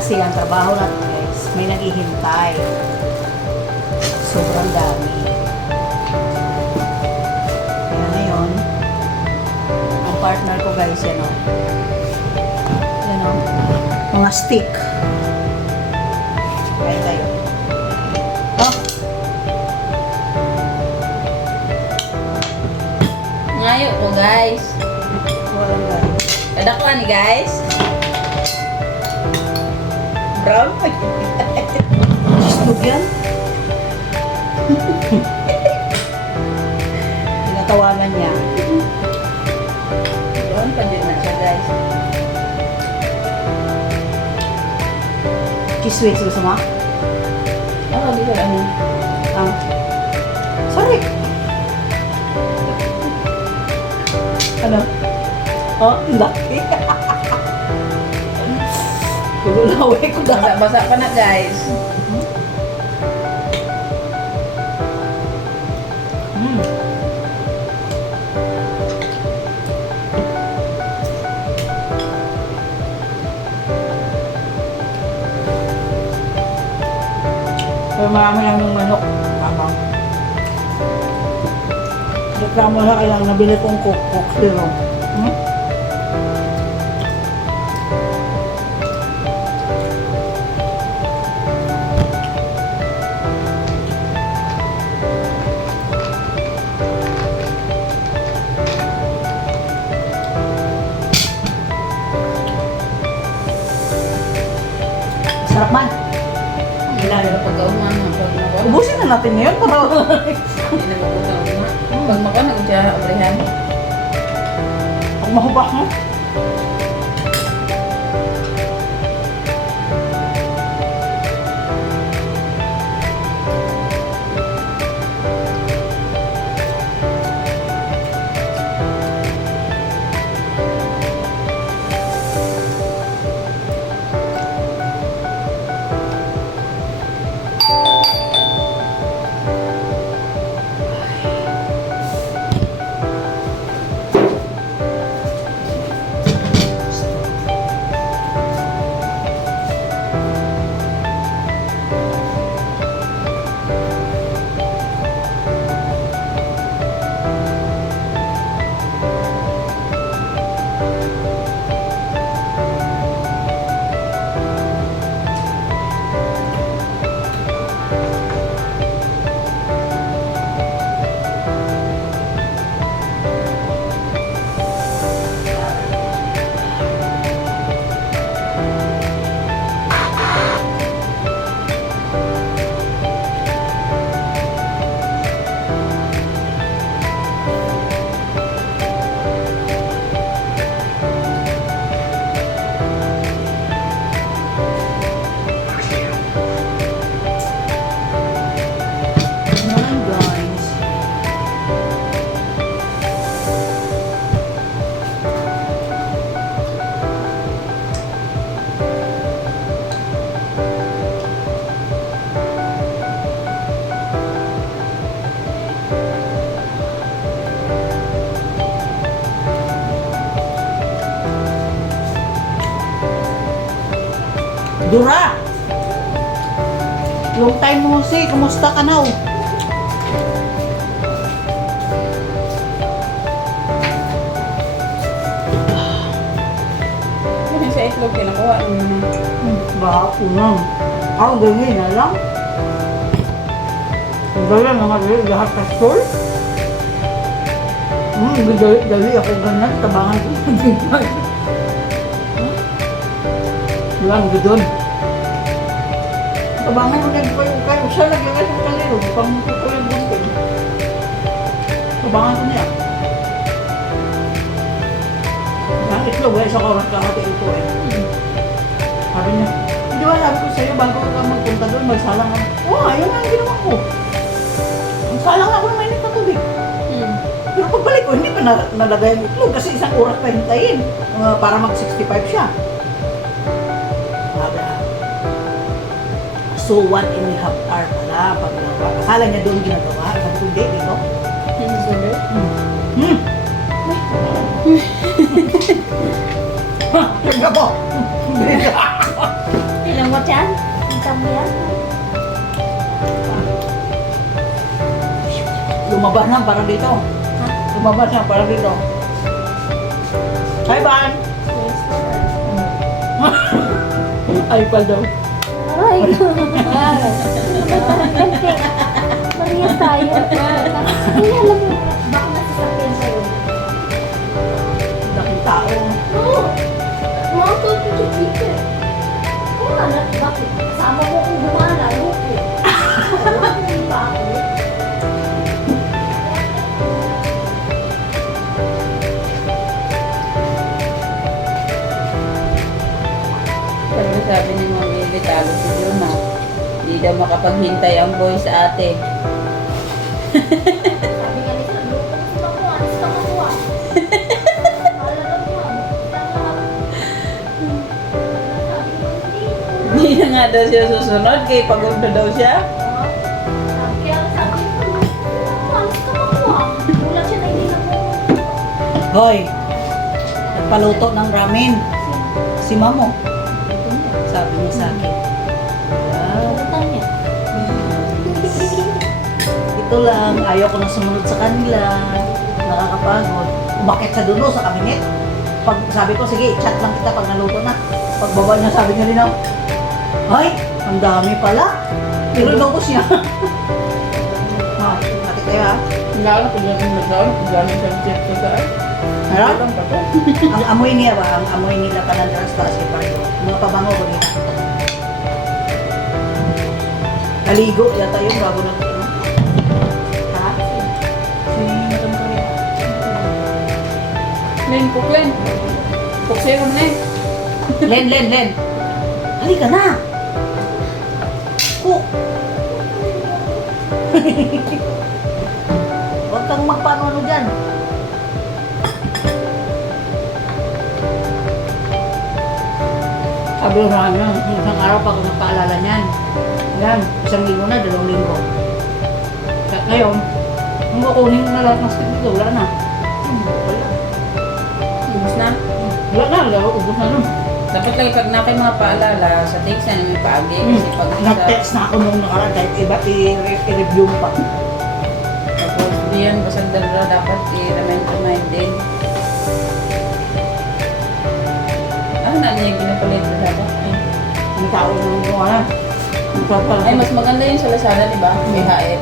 Kasi ang trabaho natin guys, may naghihintay. Sobrang dami. Kaya ngayon, ang partner ko guys, yan o. Yan o. Mga stick. Kaya tayo. Oh, Ngayo po guys. walang gano'n. Kadakwa ni guys. Brown pa Cheese yan? Tinatawanan niya. Brown pa din na siya guys. Whiz gusto mo? Oh, di ko ano. Ah. Sorry. Ano? Oh, laki. Gulaway ko na. Basa-basa pa na guys. Mm. Pero marami lang ng manok. Tama. Reklamo na kailangan nabili kong cook cook Sarap man. Lalo na pagkauman na pag mako. Ubusin na natin ngayon para. Pag mako na siya abrihan. pag mahubak mo. Dura! Long time mo si, kumusta ka na? oh? Ano sa itlog kinakuha mo na. Hmm, Bako na. Ako ganyan na lang. Ang dali mga dali, lahat sa store. Hmm, dali, dali ako ganyan, tabangan ko. Hmm? Wala, ang gudon. Tabangan mo na ko yung kayo. Siya lagi ka yung kalero. Pang mo ko. Tabangan ko niya. Ang itlog, eh, sa oras ka ako ito eh. Sabi niya, hindi ba sabi ko sa'yo, bago ka magpunta doon, magsalang ka. Oo, oh, ayun ang ginawa ko. Magsalang ako ng mainit na tubig. Hmm. Pero pagbalik ko, hindi pa na, nalagay ang itlog kasi isang oras pa hintayin uh, para mag-65 siya. So, one and a half hour pala pag ginagawa. Akala niya doon ginagawa. Sabi ko, hindi, dito. Sulit. Hmm. Tingnan mo. Ilang mo yan? Kita mo yan? Lumabas na para dito. Lumabas na para dito. Hi, Ban! Ay, pa daw. Aray ko. Maria tayo. Ay, alam mo, baka nasasakyan sa'yo. Laking tao. Oo. Mga tututupite. Oo nga, bakit? Kasama mo kung daw makapaghintay ang boy sa ate. Sabi nga nito, lupo ko ba ko? Alis ka makuha. Wala daw mo, lahat. Sabi ko, hindi. Na nga daw siya susunod, kay pagod na daw siya. Kaya sabi ko, makuha. Gulat siya na hindi na mo. Hoy, nagpaluto ng ramen. Si Mamo. Sabi niya sa akin. Ito lang, ayaw ko na sumunod sa kanila. Nakakapagod. Umakit sa dulo sa kabinet. Pag sabi ko, sige, chat lang kita pag naluto na. Pagbaba niya, sabi niya rin ako, ay, ang dami pala. Pero inubos niya. Ma, nakit kayo ha. Lalo ko dyan yung nagkaroon, kung gano'n siya chat sa pa to. ang amoy niya ba? Ang amoy nila pa ng taas kay pareho. Mga pabango ko nila. Naligo yata yun bago nag Len, puklen. Puksero na eh. Len, Len, Len. Halika na. Cook. Huwag kang magpaano dyan. Sabi ko sa kanya, isang araw pa ako nagpaalala niyan. Yan, isang linggo na, dalawang linggo. Ngayon, kung kukunin mo na lahat ng stick dito, wala na. Hmm, wala. Ubus na. Wala na, wala, ubos na nun. Dapat lagi pag na kayo mga paalala, sa text na may paagi. Kasi pag sa... Nag-text na ako nung nakaraan kahit iba i-review mo pa. Tapos diyan, basag dalawa dapat i-remind-remind din. Ah, na niya yung ginapalit na dapat. Ang tao nung mga. Ay, mas maganda yun sa Lazada, di ba? May haet.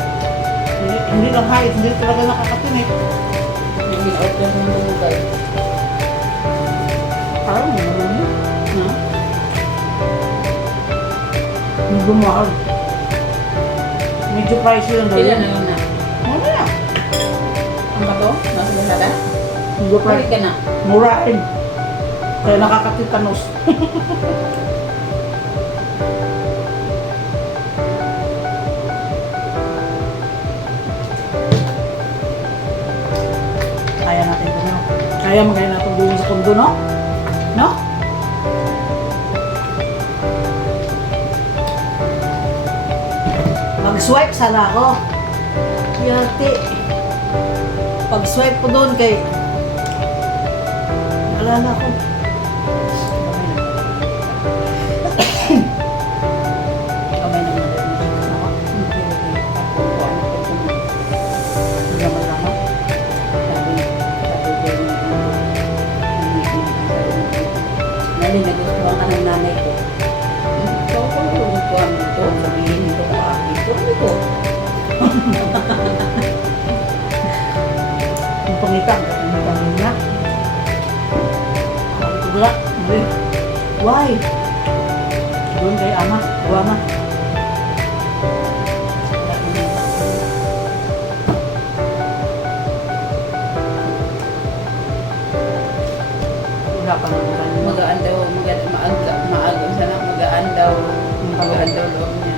Hindi, hindi lang kahit, hindi talaga nakakatinit. Yung in-order ng lulugay. Parang marami. Ha? Medyo mahal. Medyo pricey daw Ilan na yun na? Na? Ang ba to? Nasa Lazada? Medyo pricey. ka na. Murahin. Kaya nakakatitanos. Kaya natin ito, no? Kaya magaya natin doon sa kondo, no? No? Mag-swipe sana ako. Yati. Pag-swipe ko doon kay... Alala ko. Kamay Why? Doon kay ama. Gawa ma. Wala pa naman. Magaan daw, magaan, maaga, maaga, sana magaan daw, magaan daw loob niya.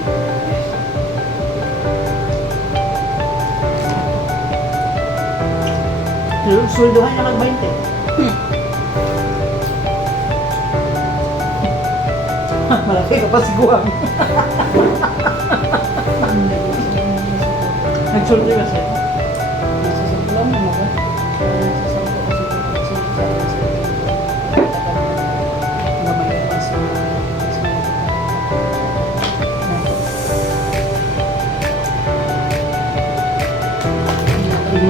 Sweldohan niya mag-20. Malaki ka pa si Guam. Nagsulti kasi. Sa Gamay ako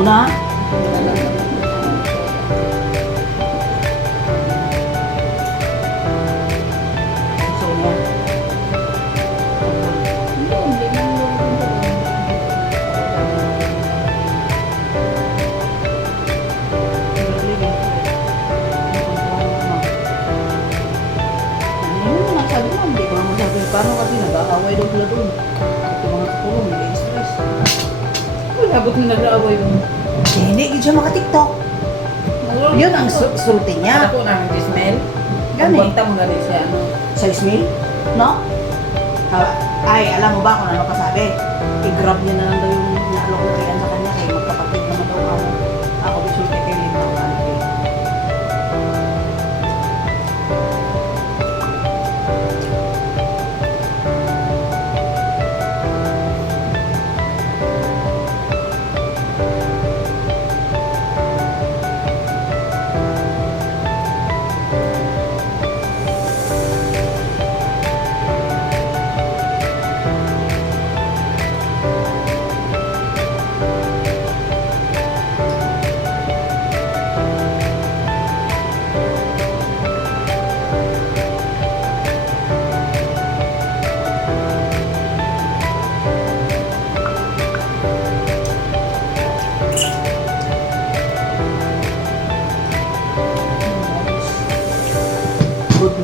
sa Paano kasi nag-aaway daw sila doon? Ito mga tulong, stress. Uy, abot na nag-aaway mo. Eh, hindi, hindi siya maka-tiktok. Yun ang su- sulti niya. Ako namin si Smell. Gani. Pagpunta mo gani siya, ano. Sa Ismail? No? Ah, ay, alam mo ba kung ano kasabi? I-grab niya na lang daw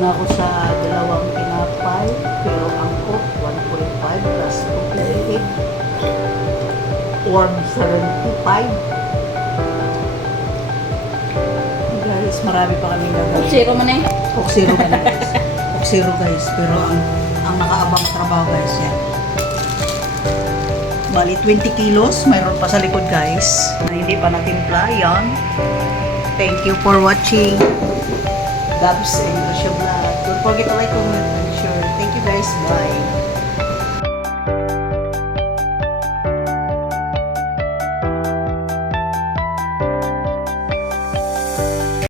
na ako sa dalawang pinapay, pero ang cook 1.5 plus 2.8 or 75. Guys, marami pa kami gagawin. Zero man eh. Coke zero ka na guys. Coke zero guys. Pero ang ang nakaabang trabaho guys yan. Bali 20 kilos. Mayroon pa sa likod guys. Na hindi pa natimpla. Yan. Thank you for watching. Gabs and Lucia Vlog. Don't forget to like, comment, and share. Thank you guys. Bye.